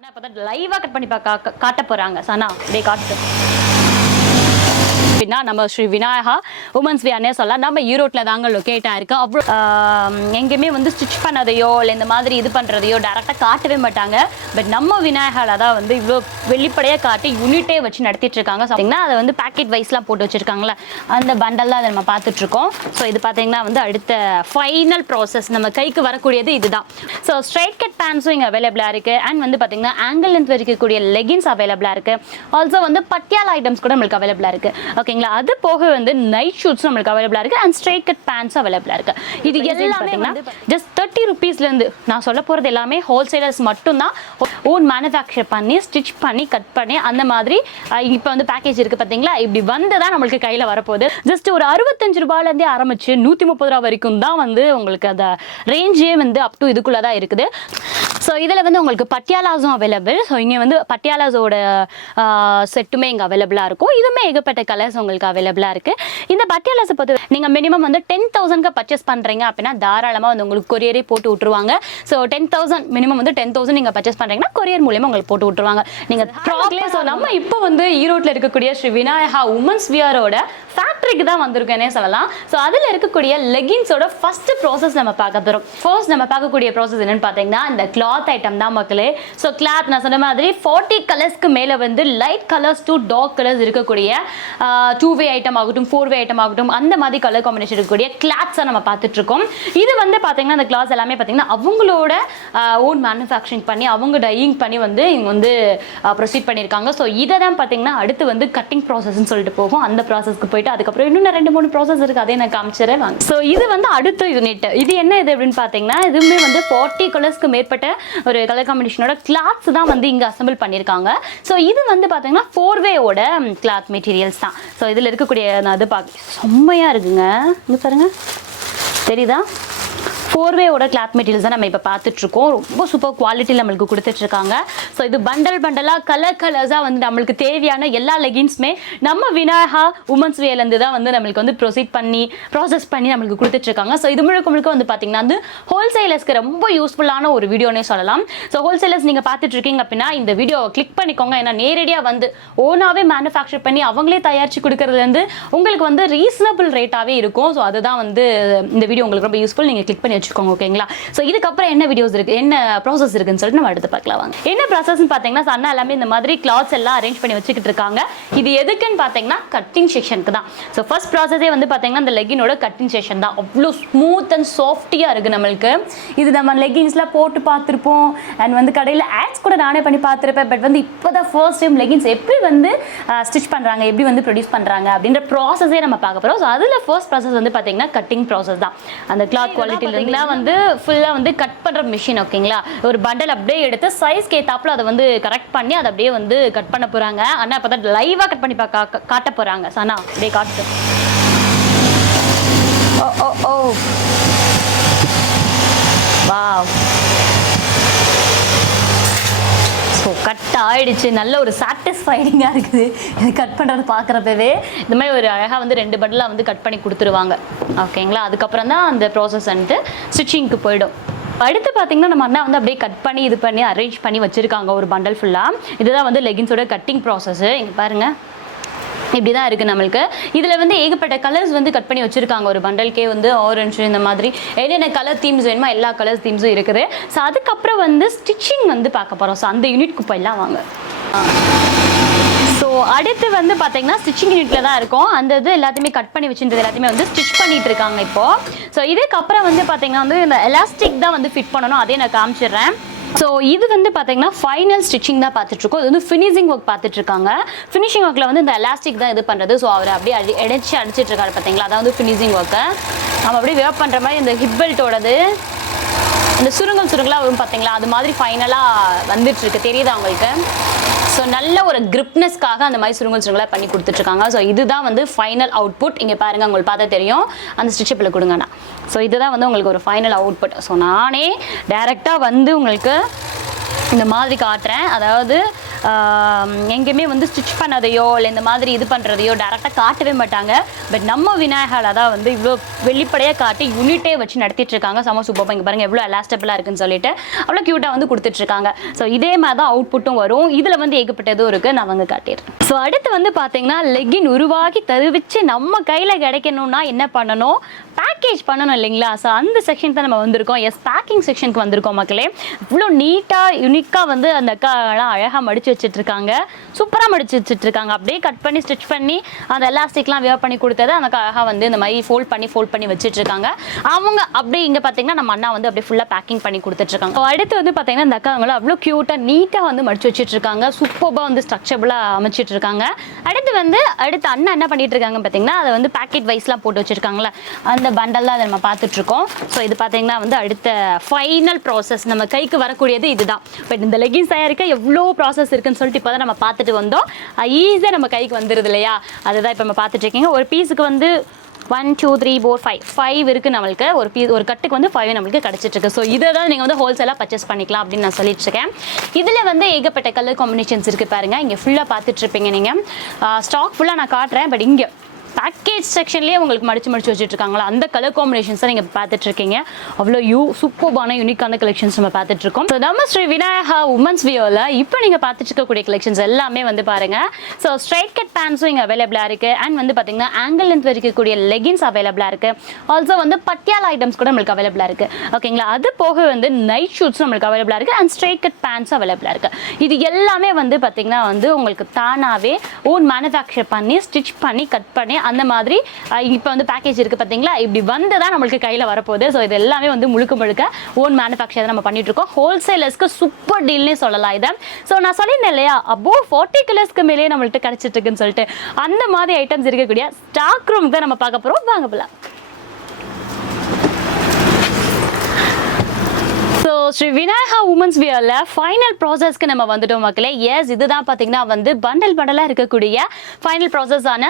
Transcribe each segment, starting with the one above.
அண்ணா இப்பதான் லைவா கட் பண்ணி காட்ட போறாங்க. சனா டே காட்டு. நம்ம ஸ்ரீ விநாயகா உமன்ஸ் வியர்னே சொல்லலாம். நம்ம ஈரோட்டில் தாங்க லொக்கேட் ஆயிருக்கு. அவ்வளோ எங்கேயுமே வந்து ஸ்டிச் பண்ணதையோ இல்லை இந்த மாதிரி இது பண்ணுறதையோ டேரெக்டாக காட்டவே மாட்டாங்க. பட் நம்ம விநாயகாவில் தான் வந்து இவ்வளோ வெளிப்படையாக காட்டி யூனிட்டே வச்சு நடத்திட்டு இருக்காங்க. பார்த்தீங்கன்னா அதை வந்து பேக்கெட் வைஸ்லாம் போட்டு வச்சுருக்காங்களே, அந்த பண்டல்லாம் அதை நம்ம பார்த்துட்ருக்கோம். ஸோ இது பார்த்தீங்கன்னா வந்து அடுத்த ஃபைனல் ப்ராசஸ் நம்ம கைக்கு வரக்கூடியது இதுதான். ஸோ ஸ்ட்ரைட் கட் பேண்ட்ஸும் இங்கே அவைலபிளாக இருக்குது. அண்ட் வந்து பார்த்தீங்கன்னா ஆங்கிள் லென்த் இருக்கக்கூடிய லெகின்ஸ் அவைலபிளாக இருக்குது. ஆல்சோ வந்து பட்டியாலா ஐட்டம்ஸ் கூட நம்மளுக்கு அவைலபிளாக இருக்குது. ஓகேங்களா, அது போக வந்து நைட் ஷூட்ஸ் நம்மளுக்கு அவைலபிளாக இருக்குது. அண்ட் ஸ்ட்ரைட் கட் பேண்ட்ஸ் அவைலபிளாக இருக்குது. இது எல்லாமே வந்து ஜஸ்ட் 30 rupeesலேருந்து நான் சொல்ல போகிறது எல்லாமே ஹோல்சேலர்ஸ் மட்டும்தான் ஓன் மேனுஃபேக்சர் பண்ணி ஸ்டிச் பண்ணி கட் பண்ணி அந்த மாதிரி இப்போ வந்து பேக்கேஜ் இருக்குது பார்த்தீங்களா. இப்படி வந்து தான் நம்மளுக்கு கையில் வரப்போகுது. ஜஸ்ட் ஒரு 65 ரூபாயிலேருந்தே ஆரம்பிச்சு 130 ரூபா வரைக்கும் தான் வந்து உங்களுக்கு அந்த ரேஞ்சே வந்து அப் டு இதுக்குள்ளே தான் இருக்குது. ஸோ இதில் வந்து உங்களுக்கு பட்டியாலாஸும் அவைலபிள். ஸோ இங்கே வந்து பட்டியாலாஸோட செட்டுமே இங்கே அவைலபிளாக இருக்கும். இதுவுமே ஏகப்பட்ட கலர்ஸ் உங்களுக்கு அவைலபிளாக இருக்குது. இந்த பட்டியாலாஸை பொறுத்து நீங்கள் மினிமம் வந்து 10,000க்கு பர்ச்சேஸ் பண்ணுறீங்க அப்படின்னா தாராளமாக வந்து உங்களுக்கு கொரியரே போட்டு விட்டுருவாங்க. ஸோ 10,000 மினிமம் வந்து 10,000 நீங்கள் பர்ச்சேஸ் பண்ணுறீங்கன்னா கொரியர் மூலியமாக உங்களுக்கு போட்டு விட்டுருவாங்க. நீங்கள் ப்ராப்ளே. ஸோ நம்ம இப்போ வந்து ஈரோட்டில் இருக்கக்கூடிய ஸ்ரீ விநாயகா உமன்ஸ் வியரோட ஃபேக்ட்ரிக்கு தான் வந்திருக்கேனே சொல்லலாம். ஸோ அதில் இருக்கக்கூடிய லெகின்ஸோட ஃபர்ஸ்ட் ப்ராசஸ் நம்ம பார்க்க போகிறோம். ஃபர்ஸ்ட் நம்ம பார்க்கக்கூடிய ப்ராசஸ் என்னன்னு பார்த்தீங்கன்னா இந்த கிளாத் ஐட்டம் தான் மக்களே. ஸோ கிளாத் நான் சொன்ன மாதிரி 40 கலர்ஸ்க்கு மேலே வந்து light colours to dark colours இருக்கக்கூடிய 2-way ஐட்டம் ஆகட்டும் 4-way ஐட்டம் ஆகட்டும் அந்த மாதிரி கலர் காம்பினேஷன் இருக்கக்கூடிய கிளாத்ஸை நம்ம பார்த்துட்டு இருக்கோம். இது வந்து பார்த்தீங்கன்னா அந்த கிளாத்ஸ் எல்லாமே பார்த்தீங்கன்னா அவங்களோட ஓன் மேனுஃபேக்சரிங் பண்ணி அவங்க டையிங் பண்ணி வந்து இங்கே வந்து ப்ரொசீட் பண்ணியிருக்காங்க. ஸோ இதை தான் பார்த்தீங்கன்னா அடுத்து வந்து கட்டிங் ப்ராசஸ்ன்னு சொல்லிட்டு போகும். அந்த ப்ராசஸ்க்கு போயிட்டு அதுக்கப்புறம் இன்னும் 2-3 ப்ராசஸ் இருக்குது. அதே நான் காமிச்சிடறேன் வாங்க. ஸோ இது வந்து அடுத்த யூனிட். இது என்ன இது அப்படின்னு பார்த்தீங்கன்னா இதுவுமே வந்து 40 கலர்ஸ்க்கு மேற்பட்ட ஒரு கலர் காம்பினேஷனோட கிளாத்ஸ் தான் வந்து இங்கே அசம்பிள் பண்ணியிருக்காங்க. ஸோ இது வந்து பார்த்தீங்கன்னா 4-way-ஓட கிளாத் மெட்டீரியல்ஸ் தான். ஸோ இதில் இருக்கக்கூடிய அது பார்க்க செம்மையாக இருக்குங்க. இங்கே பாருங்க தெரியுதா, 4-way-ஓட கிளாத் மெட்டீரியல்ஸ் தான் நம்ம இப்போ பார்த்துட்ருக்கோம். ரொம்ப சூப்பர் குவாலிட்டியில் நம்மளுக்கு கொடுத்துட்ருக்காங்க. ஸோ இது பண்டலாக கலர்ஸாக வந்து நம்மளுக்கு தேவையான எல்லா லெகின்ஸுமே நம்ம விநாயகா உமன்ஸ் வேலேருந்து தான் வந்து நம்மளுக்கு வந்து ப்ராசஸ் பண்ணி நம்மளுக்கு கொடுத்துட்ருக்காங்க. ஸோ இது முழுக்க வந்து பார்த்தீங்கன்னா வந்து ஹோல்சேலர்ஸ்க்கு ரொம்ப யூஸ்ஃபுல்லான ஒரு வீடியோனே சொல்லலாம். ஸோ ஹோல்சேலர்ஸ் நீங்கள் பார்த்துட்ருக்கீங்க அப்படின்னா இந்த வீடியோ கிளிக் பண்ணிக்கோங்க. ஏன்னா நேரடியாக வந்து ஓனாகவே மேனுஃபேக்சர் பண்ணி அவங்களே தயாரித்து கொடுக்கறதுலேருந்து உங்களுக்கு வந்து ரீசனபிள் ரேட்டாகவே இருக்கும். ஸோ அதுதான் வந்து இந்த வீடியோ உங்களுக்கு ரொம்ப யூஸ்ஃபுல். நீங்கள் கிளிக் பண்ணி வச்சுக்கோங்க. ஓகேங்களா. ஸோ இதுக்கப்புறம் என்ன வீடியோஸ் இருக்குது என்ன ப்ராசஸ் இருக்குன்னு சொல்லிட்டு நம்ம அடுத்து பார்க்கலாம் வாங்க. என்ன ப்ராசஸ்ன்னு பார்த்தீங்கன்னா அண்ணா எல்லாமே இந்த மாதிரி கிளாத்ஸ் எல்லாம் அரேஞ்ச் பண்ணி வச்சுக்கிட்டு இருக்காங்க. இது எதுக்குன்னு பார்த்தீங்கன்னா கட்டிங் செக்ஷனுக்கு தான். ஸோ ஃபர்ஸ்ட் ப்ராசஸே வந்து பார்த்தீங்கன்னா இந்த லெகினோட கட்டிங் செக்ஷன் தான். அவ்வளோ ஸ்மூத் அண்ட் சாஃப்டியாக இருக்குது நம்மளுக்கு. இது நம்ம லெகின்ஸ்லாம் போட்டு பார்த்துருப்போம். அண்ட் வந்து கடையில் ஆட்ஸ் கூட நானே பண்ணி பார்த்துருப்பேன். பட் வந்து இப்போ தான் ஃபர்ஸ்ட் டைம் லெகின்ஸ் எப்படி வந்து ஸ்டிச் பண்ணுறாங்க எப்படி வந்து ப்ரொடியூஸ் பண்ணுறாங்க அப்படின்ற ப்ராசஸே நம்ம பார்க்க போகிறோம். ஸோ அதில் ஃபர்ஸ்ட் ப்ராசஸ் வந்து பார்த்தீங்கன்னா கட்டிங் ப்ராசஸ் தான். அந்த கிளாத் குவாலிட்டியில் வந்து ஃபுல்லாக வந்து கட் பண்ணுற மிஷின். ஓகேங்களா, ஒரு பண்டல் அப்படியே எடுத்து சைஸ்க்கு ஏற்றாப்புல அதை வந்து கரெக்ட் பண்ணி அதை அப்படியே வந்து கட் பண்ண போகிறாங்க. ஆனால் இப்போ தான் லைவாக கட் பண்ணி காட்ட போகிறாங்க. சனா அப்படியே காட்டு. ஓ ஓ ஓ வாவ். ஸோ கட் ஆகிடுச்சு. நல்ல ஒரு சாட்டிஸ்ஃபைடிங்காக இருக்குது இது கட் பண்ணுறது பார்க்குறப்பவே. இந்த மாதிரி ஒரு அழகாக வந்து 2 பண்டலாக வந்து கட் பண்ணி கொடுத்துருவாங்க. ஓகேங்களா, அதுக்கப்புறம் தான் அந்த ப்ராசஸ் வந்து ஸ்டிச்சிங்க்கு போயிடும். அடுத்து பார்த்தீங்கன்னா நம்ம அண்ணா வந்து அப்படியே கட் பண்ணி இது பண்ணி அரேஞ்ச் பண்ணி வச்சுருக்காங்க ஒரு பண்டல் ஃபுல்லாக. இதுதான் வந்து லெகின்ஸோட கட்டிங் ப்ராசஸ்ஸு. இங்கே பாருங்கள் இப்படி தான் இருக்குது நம்மளுக்கு. இதில் வந்து ஏகப்பட்ட கலர்ஸ் வந்து கட் பண்ணி வச்சுருக்காங்க. ஒரு பண்டலுக்கே வந்து ஆரஞ்சு இந்த மாதிரி என்னென்ன கலர் தீம்ஸ் வேணுமோ எல்லா கலர்ஸ் தீம்ஸும் இருக்குது. ஸோ அதுக்கப்புறம் வந்து ஸ்டிச்சிங் வந்து பார்க்க போகிறோம். ஸோ அந்த யூனிட்க்கு போயிடலாம் வாங்க. ஸோ அடுத்து வந்து பார்த்தீங்கன்னா ஸ்டிச்சிங் யூனிட்டில் தான் இருக்கும். அந்த இது எல்லாத்தையுமே கட் பண்ணி வச்சுருந்தது எல்லாத்தையுமே வந்து ஸ்டிச் பண்ணிட்டு இருக்காங்க இப்போது. ஸோ இதுக்கப்புறம் வந்து பார்த்தீங்கன்னா வந்து இந்த எலாஸ்டிக் தான் வந்து ஃபிட் பண்ணணும். அதே நான் காமிச்சிடுறேன். ஸோ இது வந்து பார்த்தீங்கன்னா ஃபைனல் ஸ்டிச்சிங் தான் பார்த்துட்ருக்கோம். இது வந்து ஃபினிஷிங் ஒர்க் பார்த்துட்ருக்காங்க. ஃபினிஷிங் ஒர்க்கில் வந்து இந்த எலாஸ்டிக் தான் இது பண்ணுறது. ஸோ அவர் அப்படியே அடிச்சிட்டு இருக்காரு பார்த்தீங்களா, அதான் வந்து ஃபினிஷிங் ஒர்க்கு. நம்ம அப்படியே வேர் பண்ணுற மாதிரி இந்த ஹிப் பெல்ட்டோடது இந்த சுருங்கலாக வரும் பார்த்தீங்களா, அது மாதிரி ஃபைனலாக வந்துட்டுருக்கு. தெரியுதா உங்களுக்கு? ஸோ நல்ல ஒரு கிரிப்னஸ்க்காக அந்த மாதிரி சுருங்கலாக பண்ணி கொடுத்துட்ருக்காங்க. ஸோ இதுதான் வந்து ஃபைனல் அவுட்புட். இங்கே பாருங்கள், உங்களுக்கு பார்த்தா தெரியும். அந்த ஸ்டிச்சப்பில் கொடுங்கண்ணா. ஸோ இதுதான் வந்து உங்களுக்கு ஒரு ஃபைனல் அவுட்புட். ஸோ நானே டைரெக்டாக வந்து உங்களுக்கு இந்த மாதிரி காட்டுறேன். அதாவது எங்கேயுமே வந்து ஸ்டிச் பண்ணதையோ இல்லை இந்த மாதிரி இது பண்ணுறதையோ டேரெக்டாக காட்டவே மாட்டாங்க. பட் நம்ம விநாயகாவில் தான் வந்து இவ்வளோ வெளிப்படையாக காட்டி யூனிட்டே வச்சு நடத்திட்டு இருக்காங்க. செம சூப்பராக இங்கே பாருங்கள் எவ்வளோ எலாஸ்டபிளாக இருக்குன்னு சொல்லிட்டு அவ்வளோ க்யூட்டாக வந்து கொடுத்துட்ருக்காங்க. ஸோ இதே மாதிரி தான் அவுட்புட்டும் வரும். இதில் வந்து ஏகப்பட்டதும் இருக்குது, நான் வந்து காட்டிடுறேன். ஸோ அடுத்து வந்து பார்த்தீங்கன்னா லெகின் உருவாக்கி தருவிச்சு நம்ம கையில் கிடைக்கணும்னா என்ன பண்ணணும், பேக்கேஜ் பண்ணணும் இல்லைங்களா. ஸோ அந்த செக்ஷன் தான் நம்ம வந்திருக்கோம். எஸ், பேக்கிங் செக்ஷனுக்கு வந்திருக்கோம் மக்களே. இவ்வளோ நீட்டாக யூனிக்காக வந்து அந்த அக்காலாம் அழகாக மடித்து வச்சுட்ருக்காங்க, சூப்பராக மடித்து வச்சுட்ருக்காங்க. அப்படியே கட் பண்ணி ஸ்டிச் பண்ணி அந்த எலாஸ்டிக்லாம் வேர் பண்ணி கொடுத்தது அந்த அழகாக வந்து இந்த மாதிரி ஃபோல்ட் பண்ணி வச்சுட்ருக்காங்க. அவங்க அப்படியே இங்கே பார்த்தீங்கன்னா நம்ம அண்ணா வந்து அப்படியே ஃபுல்லாக பேக்கிங் பண்ணி கொடுத்துட்ருக்காங்க. அடுத்து வந்து பார்த்தீங்கன்னா இந்த அக்காவங்களும் அவ்வளோ க்யூட்டாக நீட்டாக வந்து மடித்து வச்சுட்ருக்காங்க, சூப்பராக வந்து ஸ்ட்ரக்சபிளாக அமைச்சிட்டு இருக்காங்க. அடுத்து அண்ணா என்ன பண்ணிட்டு இருக்காங்க பார்த்தீங்கன்னா அதை வந்து பேக்கெட் வைஸ்லாம் போட்டு வச்சுருக்காங்களே அந்த பண்டல்லாம் அதை நம்ம பார்த்துட்ருக்கோம். ஸோ இது பார்த்தீங்கன்னா வந்து அடுத்த ஃபைனல் ப்ராசஸ் நம்ம கைக்கு வரக்கூடியது இதுதான். பட் இந்த லெகின்ஸ் தயாரிக்க எவ்வளோ ப்ராசஸ் இருக்குன்னு சொல்லிட்டு இப்போ தான் நம்ம பார்த்துட்டு வந்தோம். ஈஸியாக நம்ம கைக்கு வந்துடுது இல்லையா, அதுதான் இப்போ நம்ம பார்த்துட்ருக்கீங்க. ஒரு பீஸுக்கு வந்து 1 2 3 4 5 இருக்குது நம்மளுக்கு. ஒரு கட்டுக்கு வந்து 5 நம்மளுக்கு கிடச்சிட்ருக்கு. ஸோ இதை தான் நீங்கள் வந்து ஹோல்சேலாக பர்ச்சேஸ் பண்ணிக்கலாம் அப்படின்னு நான் சொல்லிட்டு இருக்கேன். இதில் வந்து ஏகப்பட்ட கலர் காம்பினேஷன்ஸ் இருக்குது பாருங்கள். இங்கே ஃபுல்லாக பார்த்துட்ருப்பீங்க நீங்கள். ஸ்டாக் ஃபுல்லாக நான் காட்டுறேன். பட் இங்கே பேக்கேஜ் செக்ஷன்லேயே உங்களுக்கு மடிச்சு வச்சுட்ருக்காங்களா அந்த கலர் காம்பினேஷன்ஸ் தான் நீங்கள் பார்த்துட்ருக்கீங்க. அவ்வளோ சூப்பர்பான யூனிக்கான கலெக்ஷன்ஸ் நம்ம பார்த்துட்ருக்கோம். ஸோ நம்ம ஸ்ரீ விநாயகா உமன்ஸ் வியரில் இப்போ நீங்கள் பார்த்துட்ருக்கக்கூடிய கலெக்ஷன்ஸ் எல்லாமே வந்து பாருங்கள். ஸோ ஸ்ட்ரைட் கட் பேண்ட்ஸும் இங்கே அவைலபிளாக இருக்குது. அண்ட் வந்து பார்த்தீங்கன்னா ஆங்கிள் லென்த் இருக்கக்கூடிய லெகின்ஸ் அவைலபிளாக இருக்குது. ஆல்சோ வந்து பட்டியாலா ஐட்டம்ஸ் கூட நம்மளுக்கு அவைலபிளாக இருக்குது. ஓகேங்களா, அது போக வந்து நைட் ஷூட்ஸும் நம்மளுக்கு அவைலபிளாக இருக்குது. அண்ட் ஸ்ட்ரைட் கட் பேண்ட்ஸும் அவைலபிளாக இருக்குது. இது எல்லாமே வந்து பார்த்தீங்கன்னா வந்து உங்களுக்கு தானாகவே ஓன் மேனுஃபேக்சர் பண்ணி ஸ்டிச் பண்ணி கட் பண்ணி அந்த மாதிரி இப்போ வந்து பேக்கேஜ் இருக்குது பார்த்தீங்களா, இப்படி வந்து தான் நம்மளுக்கு கையில் வரப்போகுது. ஸோ இது எல்லாமே வந்து முழுக்க ஓன் மேனுஃபேக்சர் தான் நம்ம பண்ணிட்டு இருக்கோம். ஹோல்சேலர்ஸ்க்கு சூப்பர் டீல்னே சொல்லலாம் இதை. ஸோ நான் சொல்லியிருந்தேன் இல்லையா, அபோவ் 40 கிலோஸ்க்கு மேலேயே நம்மள்ட்ட கிடச்சிட்டு இருக்குன்னு சொல்லிட்டு அந்த மாதிரி ஐட்டம்ஸ் இருக்கக்கூடிய ஸ்டாக் ரூம் தான் நம்ம பார்க்க போகிறோம். வாங்க போகலாம். ஸோ ஸ்ரீ விநாயகா உமன்ஸ் வியரில் ஃபைனல் ப்ராசஸ்க்கு நம்ம வந்துட்டோம் மக்களே. எஸ், இதுதான் பார்த்தீங்கன்னா வந்து பண்டலாக இருக்கக்கூடிய ஃபைனல் ப்ராசஸான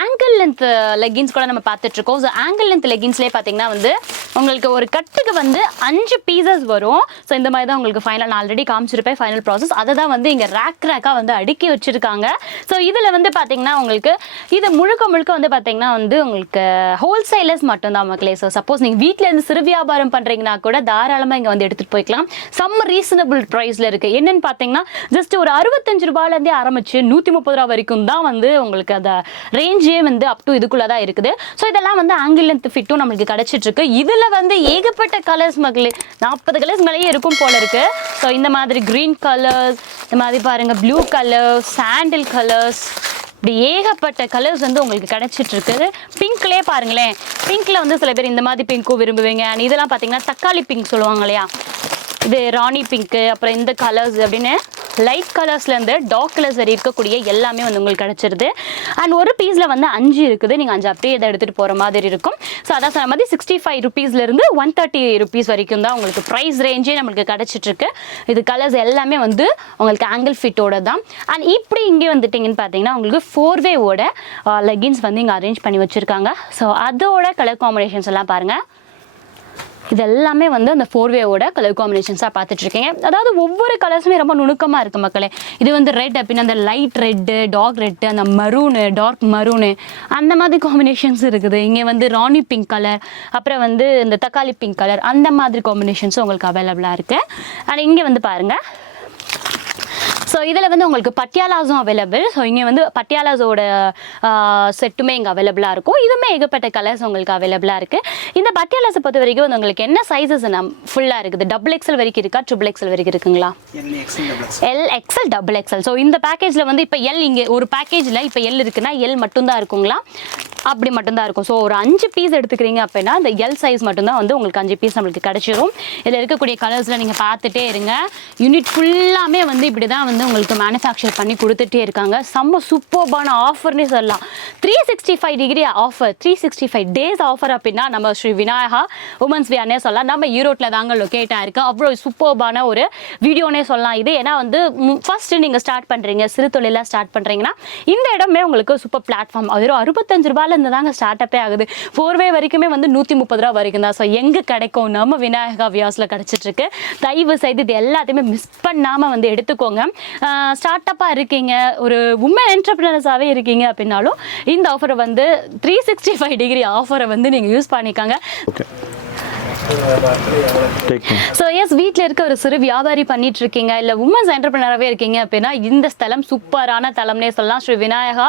ஆங்கிள் லென்த் லெகின்ஸ் கூட நம்ம பார்த்துட்ருக்கோம். ஸோ ஆங்கிள் லென்த் லெகின்ஸ்லேயே பார்த்தீங்கன்னா வந்து உங்களுக்கு ஒரு கட்டுக்கு வந்து 5 பீசஸ் வரும். ஸோ இந்த மாதிரி தான் உங்களுக்கு ஃபைனல் நான் ஆல்ரெடி காமிச்சிருப்பேன் ஃபைனல் ப்ராசஸ். அதை தான் வந்து இங்கே ரேக்காக வந்து அடுக்கி வச்சுருக்காங்க. ஸோ இதில் வந்து பார்த்தீங்கன்னா உங்களுக்கு இது முழுக்க வந்து பார்த்தீங்கன்னா வந்து உங்களுக்கு ஹோல்சேலர்ஸ் மட்டும்தான் மக்களே. ஸோ சப்போஸ் நீங்கள் வீட்டில் இருந்து சிறு வியாபாரம் பண்ணுறீங்கன்னா கூட தாராளமாக இங்கே வந்து எடுத்துகிட்டு போய்க்கலாம். செம்ம ரீசனபிள் ப்ரைஸில் இருக்குது. என்னென்னு பார்த்தீங்கன்னா ஜஸ்ட் ஒரு 65 ரூபாயிலேருந்தே ஆரம்பிச்சு 130 ரூபா வரைக்கும் தான் வந்து உங்களுக்கு அந்த ரேஞ்சே வந்து அப் டு இதுக்குள்ளே தான் இருக்குது. ஸோ இதெல்லாம் வந்து ஆங்கிள் லென்த் ஃபிட்டும் நம்மளுக்கு கிடச்சிட்ருக்கு. இதில் வந்து ஏகப்பட்ட கலர்ஸ் மக்களே, 40 கலர்ஸ் மேலேயே இருக்கும் போல இருக்குது. ஸோ இந்த மாதிரி க்ரீன் கலர்ஸ், இந்த மாதிரி பாருங்கள் ப்ளூ கலர்ஸ், சாண்டில் கலர்ஸ், இப்படி ஏகப்பட்ட கலர்ஸ் வந்து உங்களுக்கு கிடச்சிட்டு இருக்குது. பிங்க்லேயே பாருங்களேன், பிங்க்கில் வந்து சில பேர் இந்த மாதிரி பிங்க்கும் விரும்புவீங்க. அண்ட் இதெல்லாம் பார்த்தீங்கன்னா தக்காளி பிங்க் சொல்லுவாங்க இல்லையா, இது ராணி பிங்க்கு, அப்புறம் இந்த கலர்ஸ் அப்படின்னு லைட் கலர்ஸ்லேருந்து டார்க் கலர்ஸ் வரை இருக்கக்கூடிய எல்லாமே வந்து உங்களுக்கு கிடச்சிருது. அண்ட் ஒரு பீஸில் வந்து 5 இருக்குது. நீங்கள் 5 அப்படியே இதை எடுத்துகிட்டு போகிற மாதிரி இருக்கும். ஸோ அதான் சொன்ன மாதிரி 65 ருபீஸ்லேருந்து 130 ருபீஸ் வரைக்கும் தான் உங்களுக்கு ப்ரைஸ் ரேஞ்சே நம்மளுக்கு கிடச்சிட்ருக்கு. இது கலர்ஸ் எல்லாமே வந்து உங்களுக்கு ஆங்கிள் ஃபிட்டோட தான். அண்ட் இப்படி இங்கே வந்துட்டிங்கன்னு பார்த்தீங்கன்னா உங்களுக்கு 4-வேவோட லெகின்ஸ் வந்து இங்கே அரேஞ்ச் பண்ணி வச்சுருக்காங்க. ஸோ அதோட கலர் காம்பினேஷன்ஸ் எல்லாம் பாருங்கள். இது எல்லாமே வந்து அந்த 4-வேவோட கலர் காம்பினேஷன்ஸாக பார்த்துட்ருக்கீங்க. அதாவது ஒவ்வொரு கலர்ஸுமே ரொம்ப நுணுக்கமாக இருக்குது மக்களே. இது வந்து ரெட் அப்படின்னா அந்த லைட் ரெட்டு, டார்க் ரெட்டு, அந்த மரூனு, டார்க் மரூனு, அந்த மாதிரி காம்பினேஷன்ஸ் இருக்குது. இங்கே வந்து ராணி பிங்க் கலர், அப்புறம் வந்து இந்த தக்காளி பிங்க் கலர், அந்த மாதிரி காம்பினேஷன்ஸும் உங்களுக்கு அவைலபிளாக இருக்குது. அண்ட் இங்கே வந்து பாருங்கள், ஸோ இதில் வந்து உங்களுக்கு பட்டியாலாஸும் அவைலபிள். ஸோ இங்கே வந்து பட்டியாலாஸோட செட்டுமே இங்கே அவைலபிளாக இருக்கும். இதுவுமே ஏகப்பட்ட கலர்ஸ் உங்களுக்கு அவைலபிளாக இருக்குது. இந்த பட்டியாலாஸை பொறுத்த வரைக்கும் வந்து உங்களுக்கு என்ன சைஸஸ் ஃபுல்லாக இருக்குது? XXL வரைக்கும் இருக்கா, XXL வரைக்கும் இருக்குங்களா? LXL, XXL. ஸோ இந்த பேக்கேஜில் வந்து இப்போ எல், இங்கே ஒரு பேக்கேஜில் இப்போ எல் இருக்குன்னா எல் மட்டும்தான் இருக்குங்களா? அப்படி மட்டும்தான் இருக்கும். ஸோ ஒரு 5 பீஸ் எடுத்துக்கிறீங்க அப்படின்னா இந்த எல் சைஸ் மட்டும்தான் வந்து உங்களுக்கு 5 பீஸ் நம்மளுக்கு கிடச்சிரும். இதில் இருக்கக்கூடிய கலர்ஸில் நீங்கள் பார்த்துட்டே இருங்க. யூனிட் ஃபுல்லாமே வந்து இப்படி தான் வந்து உங்களுக்கு மேனுஃபேக்சர் பண்ணி கொடுத்துட்டே இருக்காங்க. செம்ம சூப்பர்பான ஆஃபர்னே சொல்லலாம். 365 டிகிரி ஆஃபர், 365 டேஸ் ஆஃபர் அப்படின்னா நம்ம ஸ்ரீ விநாயகா உமன்ஸ் வியர்னே சொல்லலாம். நம்ம ஈரோட்டில் தாங்க லொக்கேட் ஆயிருக்கு. அவ்வளோ சூப்பர்பான ஒரு வீடியோனே சொல்லலாம் இது. ஏன்னா வந்து ஃபர்ஸ்ட் நீங்கள் ஸ்டார்ட் பண்ணுறீங்க, சிறு தொழிலாக ஸ்டார்ட் பண்ணுறீங்கன்னா இந்த இடமே உங்களுக்கு சூப்பர் பிளாட்ஃபார்ம். அது 65 ரூபாயில் ரூபாயிலேருந்து தாங்க ஸ்டார்ட்-அப்பே ஆகுது. 4-வே வரைக்குமே வந்து 130 ரூபா வரைக்கும் தான். ஸோ எங்கே கிடைக்கும்? நம்ம விநாயகா வியாஸில் கிடச்சிட்ருக்கு. தயவு செய்து இது எல்லாத்தையுமே மிஸ் பண்ணாமல் வந்து எடுத்துக்கோங்க. ஸ்டார்ட்-அப்பாக இருக்கீங்க, ஒரு உமன் என்டர்பிரினர்ஸாகவே இருக்கீங்க அப்படின்னாலும் இந்த ஆஃபரை வந்து 365 டிகிரி ஆஃபரை வந்து நீங்கள் யூஸ் பண்ணிக்காங்க. ஸோ எஸ், வீட்டில் இருக்க ஒரு சிறு வியாபாரி பண்ணிட்டு இருக்கீங்க, இல்லை உமன்ஸ் என்டர்பிரினராகவே இருக்கீங்க அப்படின்னா இந்த ஸ்தலம் சூப்பரான தலம்னே சொல்லலாம். Sri Vinayaka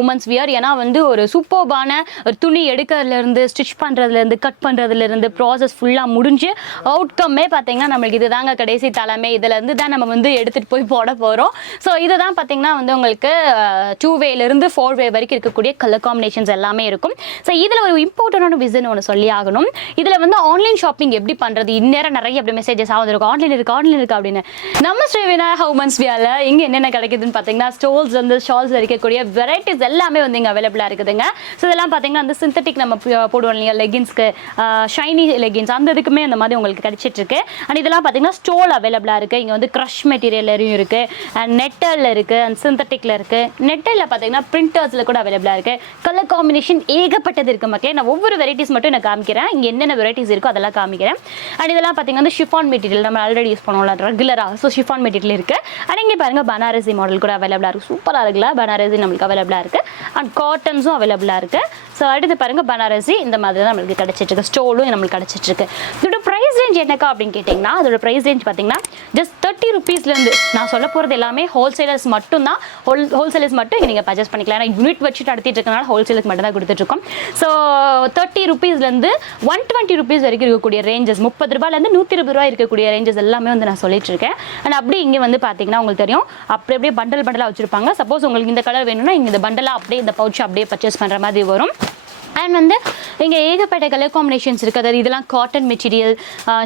women's wear. ஏன்னா வந்து ஒரு சூப்பர்பான ஒரு துணி எடுக்கிறதுலேருந்து, ஸ்டிச் பண்ணுறதுலேருந்து, கட் பண்ணுறதுலேருந்து ப்ராசஸ் ஃபுல்லாக முடிஞ்சு அவுட்கம்மே பார்த்தீங்கன்னா நம்மளுக்கு இது தாங்க கடைசி தலைமை. இதுலேருந்து தான் நம்ம வந்து எடுத்துகிட்டு போய் போட போகிறோம். ஸோ இதை தான் பார்த்தீங்கன்னா வந்து உங்களுக்கு 2-வேலேருந்து 4-வே வரைக்கும் இருக்கக்கூடிய கலர் காம்பினேஷன்ஸ் எல்லாமே இருக்கும். ஸோ இதில் ஒரு இம்பார்ட்டண்டான விசன் ஒன்று சொல்லி ஆகணும். இதில் வந்து ஆன்லைன் ஷாப்பிங் எப்படி பண்ணுறது, இந்நேரம் நிறைய அப்படி மெசேஜஸ் ஆகுது, ஆன்லைன் இருக்கு அப்படின்னு. நம்ம ஸ்ரீ விநாயகா உமன்ஸ் வியர்ல இங்கே என்னென்ன கிடைக்குதுன்னு பார்த்தீங்கன்னா ஸ்டோல்ஸ் வந்து ஷால்ஸ் இருக்கக்கூடிய வெரைட்டிஸ் எல்லாமே வந்து இங்கே அவைலபிளாக இருக்குதுங்க. ஸோ இதெல்லாம் பார்த்தீங்கன்னா அந்த சிந்தட்டிக் நம்ம போடுவோம் இல்லையா லெகின்ஸ்க்கு, ஷைனி லெகின்ஸ், அந்த இதுக்குமே அந்த மாதிரி உங்களுக்கு கிடைச்சிட்ருக்கு. அண்ட் இதெல்லாம் பார்த்தீங்கன்னா ஸ்டோல் அவைலபிளாக இருக்குது. இங்கே வந்து க்ரஷ் மெட்டீரியல்லையும் இருக்குது, அண்ட் நெட்டலில் இருக்குது, அண்ட் சிந்தட்டிக்கில் இருக்குது. நெட்டலில் பார்த்தீங்கன்னா பிரிண்டர்ஸில் கூட அவைலபிளாக இருக்குது. கலர் காம்பினேஷன் ஏகப்பட்டது இருக்குது மக்களே. நான் ஒவ்வொரு வெரைட்டிஸ் மட்டும் நான் காமிக்கிறேன், இங்கே என்னென்ன வெரைட்டிஸ் இருக்கோ அதெல்லாம் காமிக்கிறேன். அண்ட் இதெல்லாம் பார்த்தீங்கன்னா ஷிஃபான் மெட்டீரியல் நம்ம ஆல்ரெடி யூஸ் பண்ணுவோம்ல ரெகுலராக. ஸோ ஷிஃபான் மெட்டீரியல் இருக்குது. அண்ட் இங்கே பாருங்கள் பனாரசி மாடல் கூட அவைலபிளாக இருக்குது. சூப்பராக இருக்குல்ல, பனாரசி நம்மளுக்கு அவைலபிளாக இருக்குது. அண்ட் காட்டன்ஸும் அவைலபிளாக இருக்குது. ஸோ அடுத்து பாருங்கள் பனாரசி இந்த மாதிரி தான் நம்மளுக்கு கிடச்சிட்ருக்கு. ஸ்டோலும் நம்மளுக்கு கிடச்சிட்ருக்கு. இதோட ப்ரைஸ் ரேஞ்ச் என்னக்கா அப்படின்னு கேட்டிங்கன்னா அதோட ப்ரைஸ் ரேஞ்ச் பார்த்தீங்கன்னா ஜஸ்ட் 30 ருபீஸ்லேருந்து. நான் சொல்ல போகிறது எல்லாமே ஹோல்சேலர்ஸ் மட்டும் தான். ஹோல்சேலர்ஸ் மட்டும் இங்கே நீங்கள் பர்ச்சேஸ் பண்ணிக்கலாம். ஏன்னா யூனிட் வச்சுட்டு நடத்திட்டு இருக்கனால ஹோல்சேலுக்கு மட்டும் தான் கொடுத்துட்ருக்கோம். ஸோ 30 ருபீஸ்லேருந்து 120 ருபீஸ் வரைக்கும் இருக்கக்கூடிய ரேஞ்சஸ், 30 ரூபாயிலேருந்து 120 ரூபா இருக்கக்கூடிய ரேஞ்சஸ் எல்லாமே வந்து நான் சொல்லிட்டு இருக்கேன். அண்ட் அப்படி இங்கே வந்து பார்த்தீங்கன்னா உங்களுக்கு தெரியும் அப்படியே பண்டலாக வச்சுருப்பாங்க. சப்போஸ் உங்களுக்கு இந்த கலர் வேணும்னா இங்கே இந்த பண்டலாக அப்படியே இந்த பவுச் அப்படியே பர்ச்சேஸ் பண்ணுற மாதிரி வரும். அண்ட் வந்து இங்கே ஏகப்பட்ட கலர் காம்பினேஷன்ஸ் இருக்குது. அதாவது இதெல்லாம் cotton material,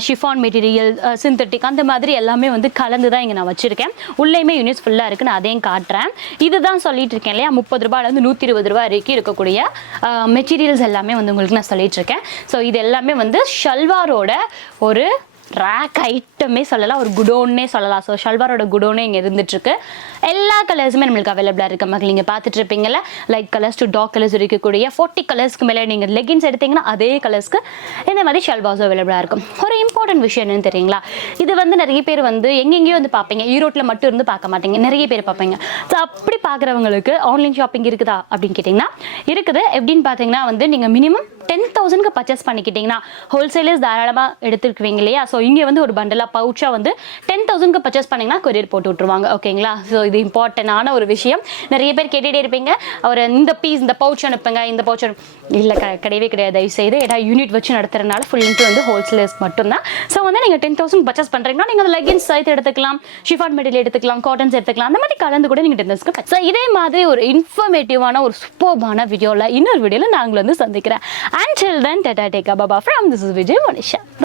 chiffon material, synthetic, அந்த மாதிரி எல்லாமே வந்து கலந்து தான் இங்கே நான் வச்சுருக்கேன். உள்ளேயுமே யூனிட்ஸ் ஃபுல்லாக இருக்குது, நான் அதையும் காட்டுறேன். இதுதான் சொல்லிட்டு இருக்கேன் இல்லையா, 30 ரூபாயிலேருந்து 120 ரூபா வரைக்கும் இருக்கக்கூடிய மெட்டீரியல்ஸ் எல்லாமே வந்து உங்களுக்கு நான் சொல்லிட்டு இருக்கேன். ஸோ இது எல்லாமே வந்து ஷல்வாரோட ஒரு ரேக் ஐட்டமே சொல்லலாம், ஒரு குடோன்னே சொல்லலாம். ஸோ ஷல்வாரோட குடோனே இங்கே இருந்துகிட்ருக்கு. எல்லா கலர்ஸுமே நம்மளுக்கு அவைலபிளாக இருக்க மக்கள் நீங்கள் பார்த்துட்டு இருப்பீங்கல்ல, light colours to dark colours இருக்கக்கூடிய 40 கலர்ஸ்க்கு மேலே நீங்கள் லெகின்ஸ் எடுத்தீங்கன்னா அதே கலர்ஸ்க்கு இந்த மாதிரி ஷல்வாஸும் அவைலபிளாக இருக்கும். ஒரு இம்பார்ட்டன்ட் விஷயம் என்னன்னு தெரியுங்களா, இது வந்து நிறைய பேர் வந்து எங்கெங்கேயோ வந்து பார்ப்பீங்க, ஈரோட்டில் மட்டும் இருந்து பார்க்க மாட்டீங்க, நிறைய பேர் பார்ப்பீங்க. ஸோ அப்படி பார்க்குறவங்களுக்கு ஆன்லைன் ஷாப்பிங் இருக்குதா அப்படின்னு கேட்டிங்கன்னா இருக்குது. எப்படின்னு பார்த்தீங்கன்னா வந்து நீங்கள் மினிமம் 10,000க்கு பர்ச்சேஸ் பண்ணிக்கிட்டிங்கன்னா ஹோல்சேலர்ஸ் தாராளமாக எடுத்துருக்குவீங்க இல்லையா. ஸோ இங்கே வந்து ஒரு பண்டலாக பவுச்சாக வந்து 10,000க்கு பர்ச்சேஸ் பண்ணிங்கன்னா கொரியர் போட்டு விட்ருவாங்க. ஓகேங்களா. ஸோ இது இம்பார்ட்டண்டான ஒரு விஷயம். நிறைய பேர் கேட்டுகிட்டே இருப்பீங்க, ஒரு இந்த பீஸ் இந்த பவுச் அனுப்புங்க, இந்த பவுச் இல்லை கிடையவே கிடையாது தயவு செய்து. ஏன்னா யூனிட் வச்சு நடத்துறதுனால ஃபுல் இன்ட்டு வந்து ஹோல்சேலர்ஸ் மட்டும்தான். ஸோ வந்து நீங்கள் 10,000 பர்ச்சேஸ் பண்ணுறீங்கன்னா நீங்கள் லெகின்ஸ் சைத்து எடுத்துக்கலாம், ஷிஃபான் மெட்டீரியல் எடுத்துக்கலாம், காட்டன்ஸ் எடுத்துக்கலாம், அந்த மாதிரி கலந்து கூட நீங்கள் 10,000. ஸோ இதே மாதிரி ஒரு இன்ஃபர்மேட்டிவான ஒரு சூப்பர்பான வீடியோவில் இன்னொரு வீடியோவில் நாங்கள் வந்து சந்திக்கிறேன். Until then, tata take a baba from this is Vijay Monisha.